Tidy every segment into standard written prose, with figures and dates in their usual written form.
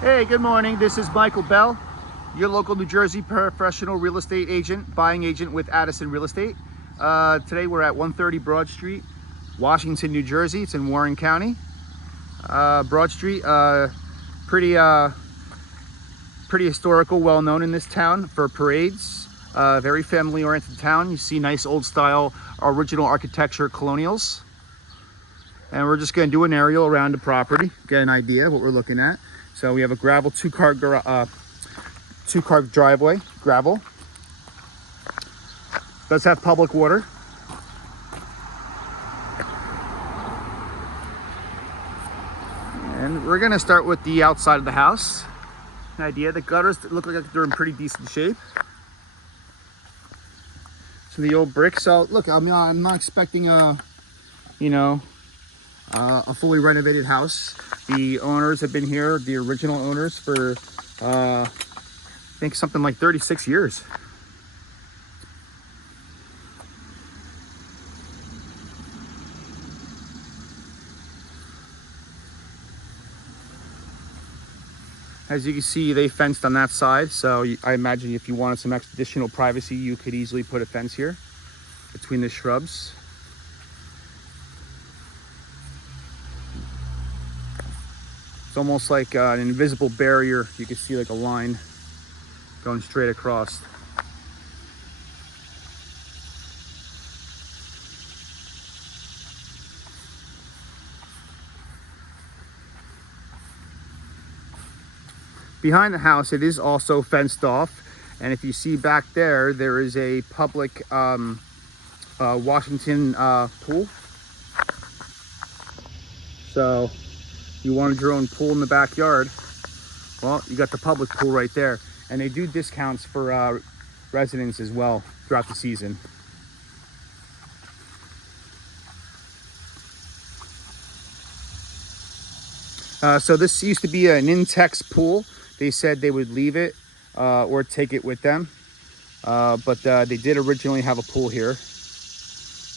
Hey, good morning. This is Michael Bell, your local New Jersey professional real estate agent, buying agent with Addison Real Estate. Today we're at 130 Broad Street, Washington, New Jersey. It's in Warren County. Broad Street, pretty pretty historical, well known in this town for parades. Very family oriented town. You see nice old style, original architecture colonials. And we're just going to do an aerial around the property, get an idea of what we're looking at. So we have a gravel two-car driveway, gravel. Does have public water. And we're going to start with the outside of the house. An idea, the gutters look like they're in pretty decent shape. So the old brick. So look, I'm not expecting a fully renovated house. The owners have been here, the original owners, for I think something like 36 years. As you can see, they fenced on that side, so I imagine if you wanted some additional privacy, you could easily put a fence here between the shrubs. It's almost like an invisible barrier. You can see like a line going straight across. Behind the house, it is also fenced off. And if you see back there, there is a public Washington pool. So you wanted your own pool in the backyard, well, you got the public pool right there. And they do discounts for residents as well throughout the season. So this used to be an Intex pool. They said they would leave it or take it with them. But they did originally have a pool here.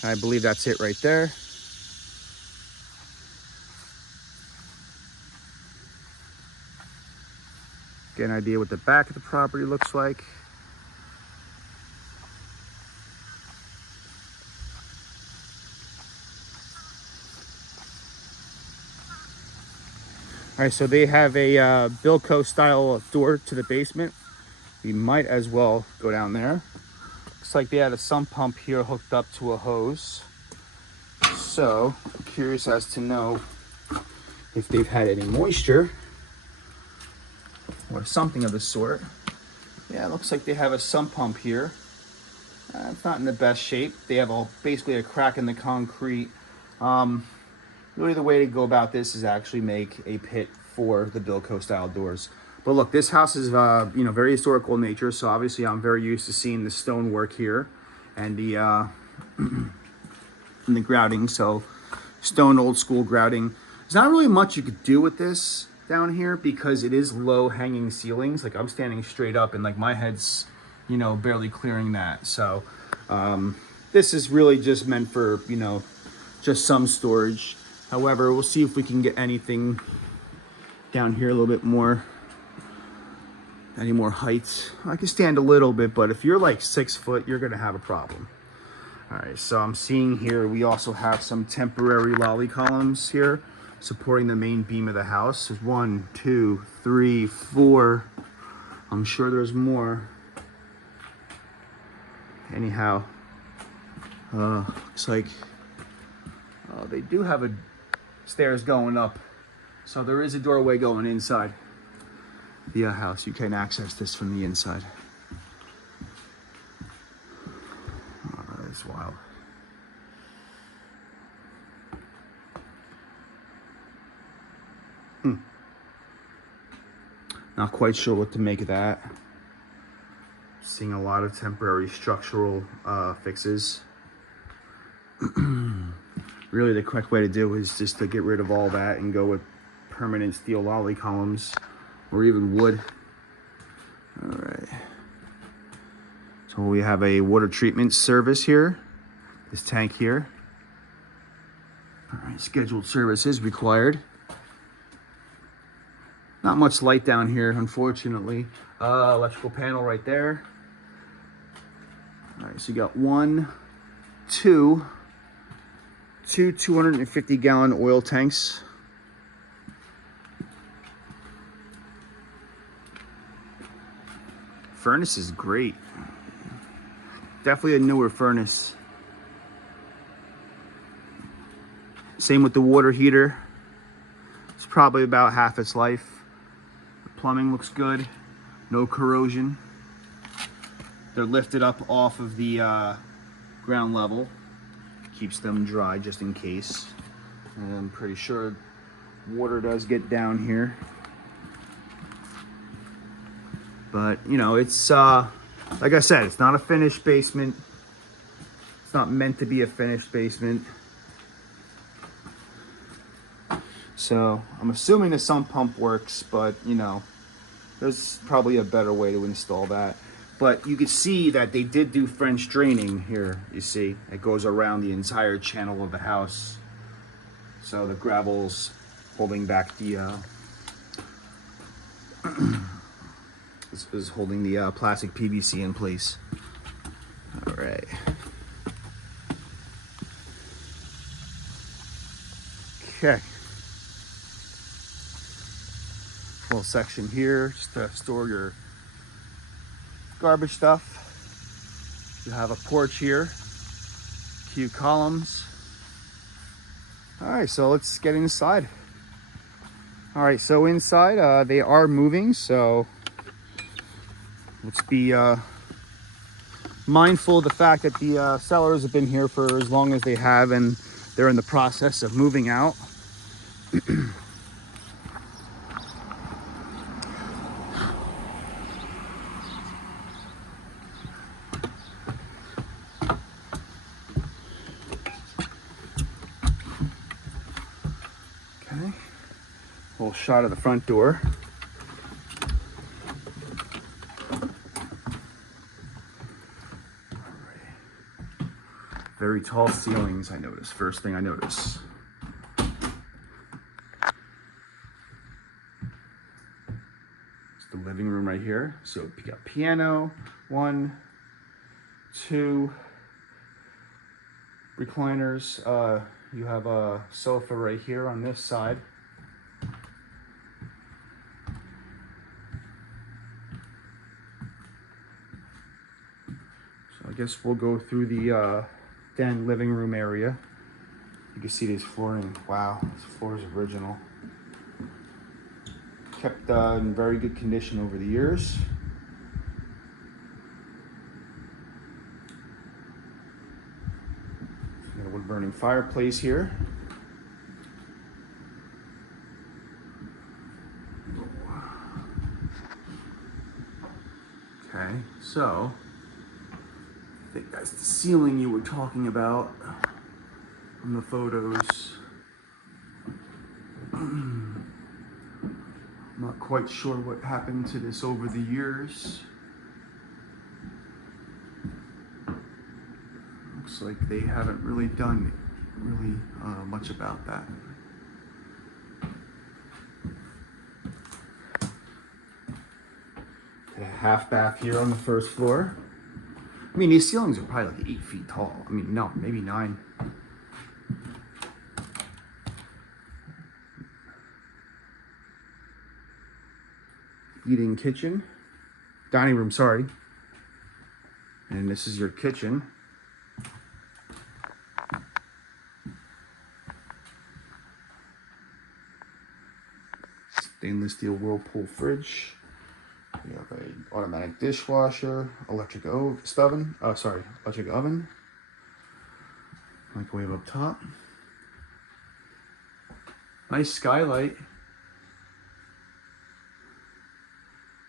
I believe that's it right there. Get an idea what the back of the property looks like. All right, so they have a Bilco style door to the basement. We might as well go down there. Looks like they had a sump pump here hooked up to a hose. So I'm curious as to know if they've had any moisture or something of the sort. Yeah, it looks like they have a sump pump here. It's not in the best shape. They have basically a crack in the concrete. Really the way to go about this is actually make a pit for the Bilco style doors. But look, this house is very historical in nature, so obviously I'm very used to seeing the stonework here and the and the grouting. So stone old school grouting. There's not really much you could do with this down here because it is low hanging ceilings. Like I'm standing straight up and like my head's barely clearing that. So this is really just meant for just some storage. However, we'll see if we can get anything down here a little bit more, any more height. I can stand a little bit, but if you're like 6 foot, you're gonna have a problem. All right, so I'm seeing here, we also have some temporary lolly columns here supporting the main beam of the house. There's 1, 2, 3, 4. I'm sure there's more. Anyhow, looks like they do have a stairs going up, so there is a doorway going inside the house. You can access this from the inside. That's wild. Not quite sure what to make of that. Seeing a lot of temporary structural fixes. Really the correct way to do is just to get rid of all that and go with permanent steel lolly columns or even wood. All right. So we have a water treatment service here. This tank here. All right, scheduled services required. Not much light down here, unfortunately. Electrical panel right there. All right, so you got two 250-gallon oil tanks. Furnace is great. Definitely a newer furnace. Same with the water heater. It's probably about half its life. The plumbing looks good. No corrosion. They're lifted up off of the ground level. Keeps them dry just in case. And I'm pretty sure water does get down here. But, you know, it's, like I said, it's not a finished basement. It's not meant to be a finished basement. So, I'm assuming the sump pump works, but, you know, there's probably a better way to install that. But you can see that they did do French draining here, you see. It goes around the entire channel of the house. So the gravel's holding back the, is holding the plastic PVC in place. All right. Okay. Little section here just to store your garbage stuff. You have a porch here, few columns. All right, so let's get inside. All right, so inside they are moving, so let's be mindful of the fact that the sellers have been here for as long as they have, and they're in the process of moving out. Okay, little shot of the front door. Very tall ceilings, I notice. First thing I notice. It's the living room right here. So you got piano, 1, 2 recliners. You have a sofa right here on this side. So I guess we'll go through the den living room area. You can see this flooring. Wow, this floor is original. Kept in very good condition over the years. Got a wood burning fireplace here. Okay, so I think that's the ceiling you were talking about from the photos. I'm not quite sure what happened to this over the years. Looks like they haven't really done much about that. A half bath here on the first floor. I mean, these ceilings are probably like 8 feet tall. I mean, no, maybe 9. Eating kitchen, dining room, sorry. And this is your kitchen. Stainless steel Whirlpool fridge. You have an automatic dishwasher, electric oven. Microwave up top. Nice skylight.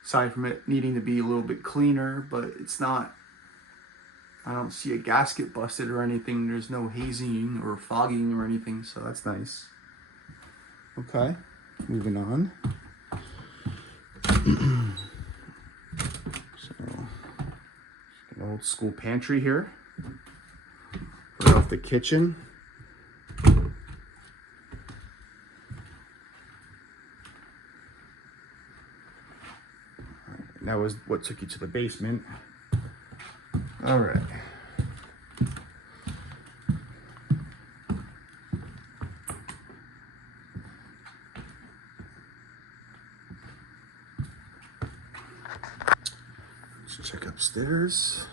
Aside from it needing to be a little bit cleaner, but it's not, I don't see a gasket busted or anything. There's no hazing or fogging or anything, so that's nice. Okay, moving on. So, an old school pantry here. Right off the kitchen. that was what took you to the basement. All right. Let's check upstairs.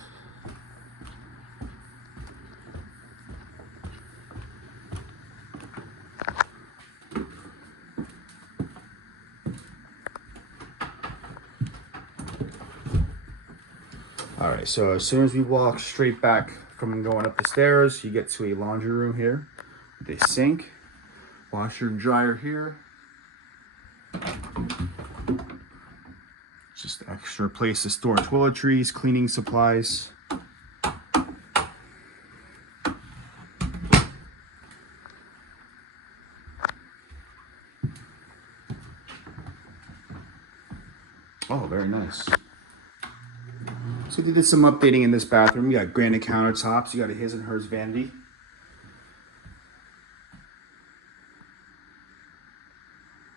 All right, so as soon as we walk straight back from going up the stairs, you get to a laundry room here with a sink, washer and dryer here. Just extra place to store toiletries, cleaning supplies. Oh, very nice. So they did some updating in this bathroom. You got granite countertops. You got a his and hers vanity.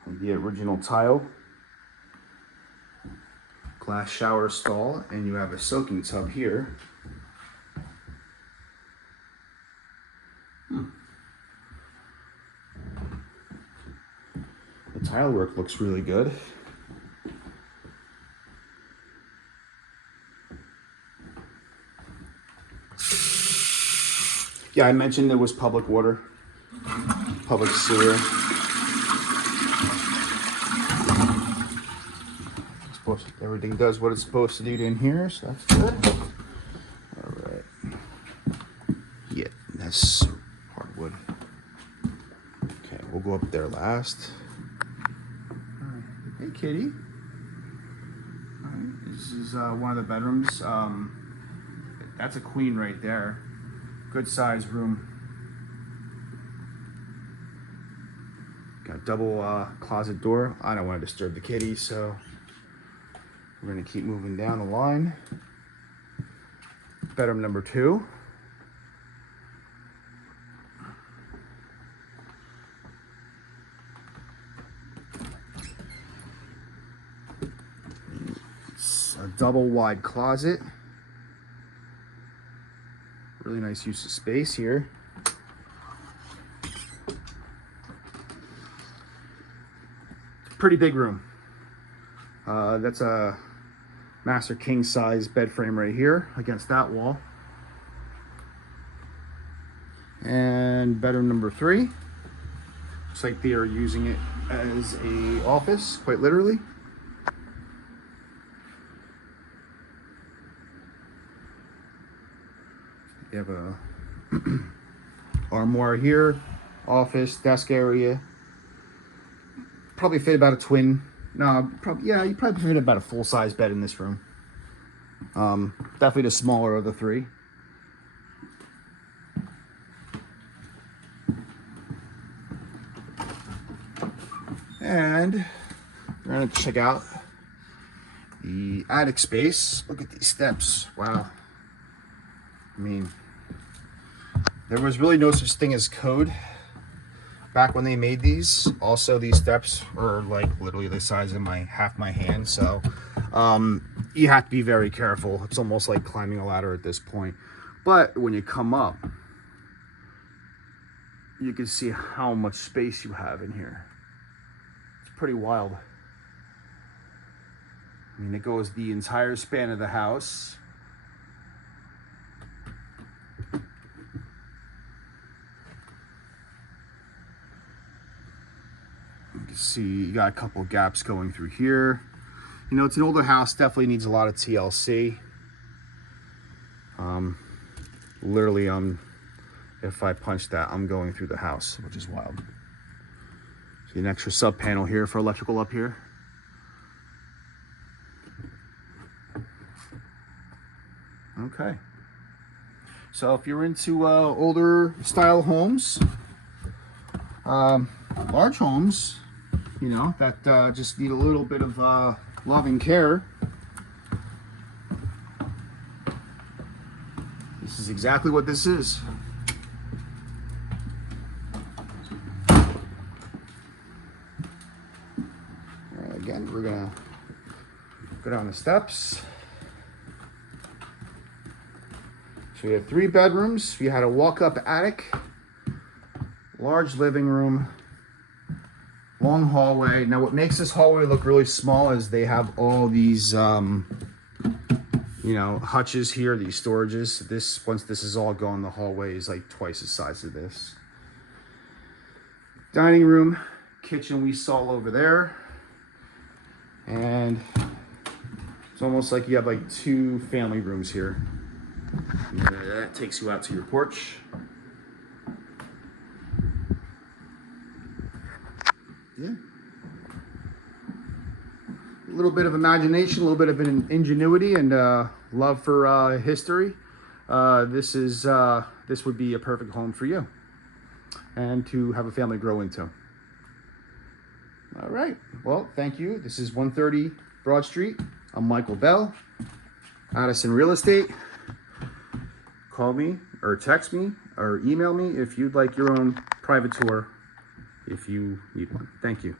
The original tile. Glass shower stall. And you have a soaking tub here. The tile work looks really good. Yeah, I mentioned there was public water, public sewer. Everything does what it's supposed to do in here, so that's good. All right. Yeah, that's hardwood. Okay, we'll go up there last. All right. Hey, kitty. All right. This is one of the bedrooms. That's a queen right there. Good size room. Got double closet door. I don't want to disturb the kitty, so we're going to keep moving down the line. Bedroom number 2. It's a double wide closet. Really nice use of space here. Pretty big room. That's a master king size bed frame right here against that wall. And bedroom number 3. Looks like they are using it as a office, quite literally. You have a armoire here, office, desk area. Probably fit about a twin. No, probably, yeah, you probably fit about a full-size bed in this room. Definitely the smaller of the 3. And we're gonna check out the attic space. Look at these steps. Wow. I mean, there was really no such thing as code back when they made these. Also, these steps are like literally the size of half my hand, so you have to be very careful. It's almost like climbing a ladder at this point. But when you come up, you can see how much space you have in here. It's pretty wild. I mean, it goes the entire span of the house. You can see you got a couple gaps going through here. You know, it's an older house, definitely needs a lot of TLC. Literally, if I punch that, I'm going through the house, which is wild. See an extra sub panel here for electrical up here. Okay. So if you're into older style homes, large homes, you know, that just need a little bit of love and care, this is exactly what this is. Again, we're gonna Go down the steps. So we have 3 bedrooms. We had a walk-up attic, large living room, long hallway. Now what makes this hallway look really small is they have all these, you know, hutches here, these storages. This, once this is all gone, the hallway is like twice the size of this. Dining room, kitchen we saw over there. And it's almost like you have like 2 family rooms here. And that takes you out to your porch. Yeah. A little bit of imagination, a little bit of an ingenuity, and love for history. This would be a perfect home for you and to have a family grow into. All right. Well, thank you. This is 130 Broad Street. I'm Michael Bell, Addison Real Estate. Call me or text me or email me if you'd like your own private tour if you need one. Thank you.